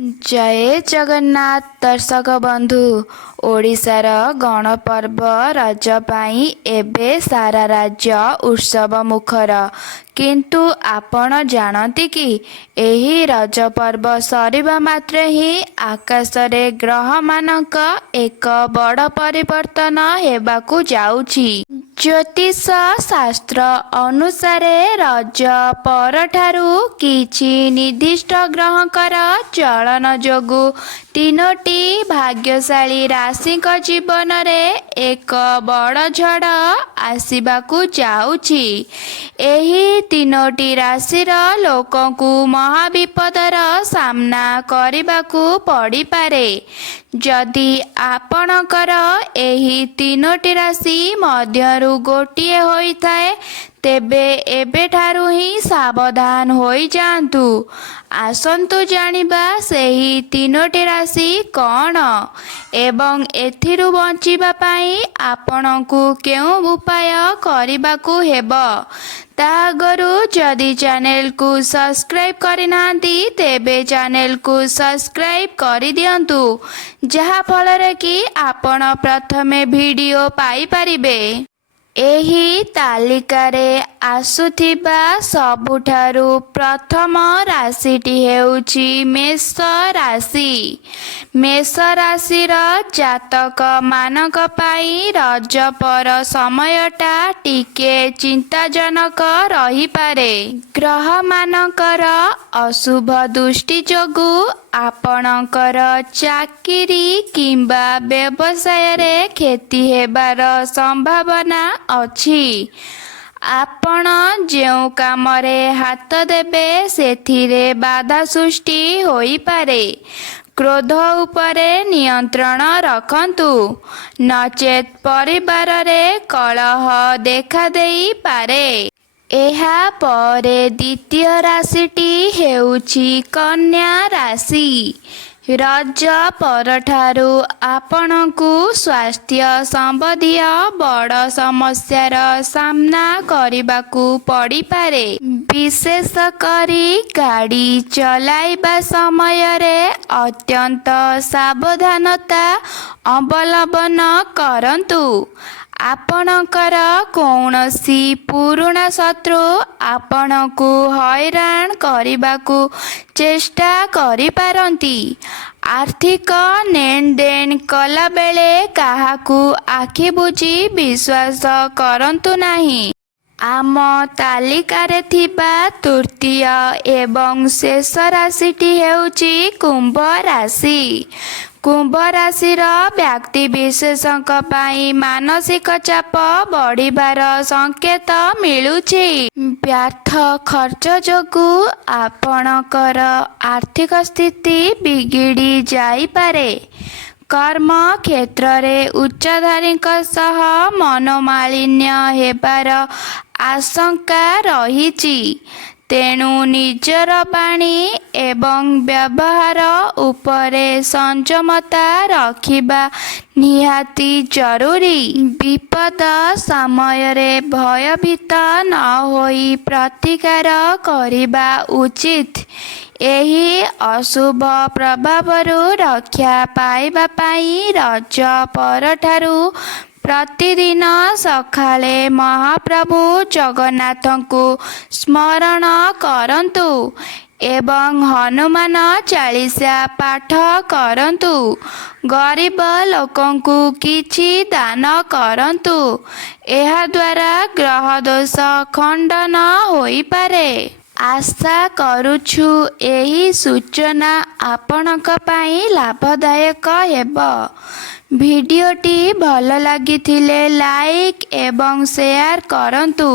जय जगन्नाथ दर्शक बंधु ओडिशार गणपर्व रज पाई एबे सारा राज्य उत्सव मुखर किंतु आपण जानती कि एही रज पर्व सरिबा मात्रे ही आकाश रे ग्रह मानक एक बड़ परिवर्तन हेबाकू जाउछि। ज्योतिष शास्त्र अनुसार रज परठारु किछि निर्दिष्ट ग्रहकर चलन जोगु तीनोटी भाग्यशाली राशिक जीवन रे एक बड़ झड़ आसिबाकू जाउछि। एही तीनोटी राशिर लोकंकु महाविपदर सामना करिबाकू पड़ी पारे। जदि आपणकर एही तीनोटी राशि मध्यरु गोटिए होइथाए तेबे एबेठारु ही सावधान होई जांतु। आसंतु जानिबा सेही तीनोटी राशि कौन एवं एथिरु बंचिबा पाई आपणंकु केउ उपाय करिबाकू हेबो। तागरु जदि चैनल को सब्सक्राइब करिनांती तेबे चैनल को सब्सक्राइब करि दियंतु जहा फलरे कि आपण प्रथमे वीडियो पाई परिबे। एही तालिकारे आसुथिबा सबुठारु प्रथम राशिटी हेउछि मेष राशि। मेष राशिर जातक मानक पाई रज पर समयटा टिके चिंताजनक रही पारे। ग्रह मानकर अशुभ दृष्टि जोगु आपणकर चाकिरी किंबा व्यवसाय रे क्षति हेबार संभावना अछि। आपण जेउ कामरे हाथ देबे सेथिरे बाधा सृष्टि होई पारे। क्रोध उपरे नियंत्रण रखंतु नचेत परिवार रे कलह देखा देई पारे। एहा परे द्वितीय राशिटी हेउछि कन्या राशि। रज परठारु आपणकु स्वास्थ्य संबंधी बड़ समस्यार सामना करिबाकू पड़ी पारे। विशेष करी गाड़ी चलाइबा समय रे अत्यंत सावधानता अवलंबन करंतु। आपणकर कौनसी पुरुणा शत्रु आपणकु हैरान करिबाकू चेष्टा करि पारंती। आर्थिक लेन देन कला बेले काहाकू आखि बुझी विश्वास करंतु नाही। आम तालिकारे थिबा तृतीय एवं शेष राशिटी हेउछि कुंभ राशि। कुंभ राशिर व्यक्ति विशेषक पाई मानसिक चाप बढ़िबार संकेत मिलुछि। व्यर्थ खर्च जोगु आपणकर आर्थिक स्थिति बिगिड़ी जाइपारे। कर्म क्षेत्र रे उच्चधारीक सह मनोमालिन्य हेबार आशंका रहिछि। तेणु निजर बाणी एवं व्यवहार उपरे संयमता रखिबा निहाती जरूरी। विपद समय रे भयभीत न होई प्रतिकार करिबा उचित। एही अशुभ प्रभावरु रक्षा पाइबा पाई रज परठारु प्रतिदिन सकाळे महाप्रभु जगन्नाथଙ୍କୁ स्मरण करंतु एवं हनुमान चालीसा पाठ करंतु। गरीब लोकंकु किछि दान करंतु। एहा द्वारा ग्रहदोष खंडन होई पारे। आशा करुछु एही सूचना आपणक पाई लाभदायक हेबो। भिडियोटी भल लागिथिले लाइक एवं शेयर करंतु।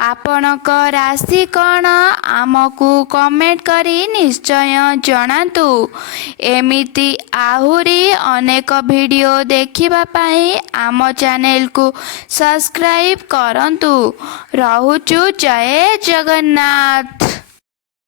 आपणक राशि कौन आमकु कमेंट करी निश्चय जणातु। एमिति आहुरी अनेक वीडियो देखिबा पाई आम चैनल को सब्सक्राइब करंतु। रहुचु जय जगन्नाथ।